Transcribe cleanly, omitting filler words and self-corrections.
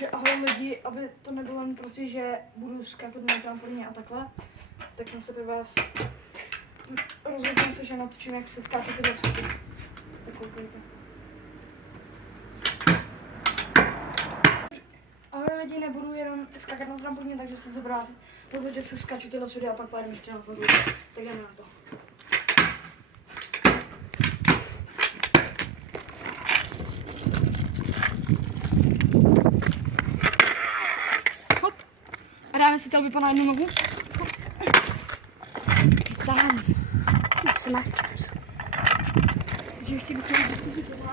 Takže ahoj lidi, aby to nebylo jen prostě, že budu skákat na trampolině a takhle, tak jsem se pro vás rozhodl se, že natočím, jak se skáče tyhle schody. Tak koukejte. Ahoj lidi, nebudu jenom skákat na trampolině, takže se zobrát. Rozhodl, že se skáču tyhle schody a pak pojedeme ještě na podlu. Tak jdeme na to. A dáme si to vypadá na jednu nohu. Tam. Se máš čas. Takže ještě bych chtěla zkusit tohle.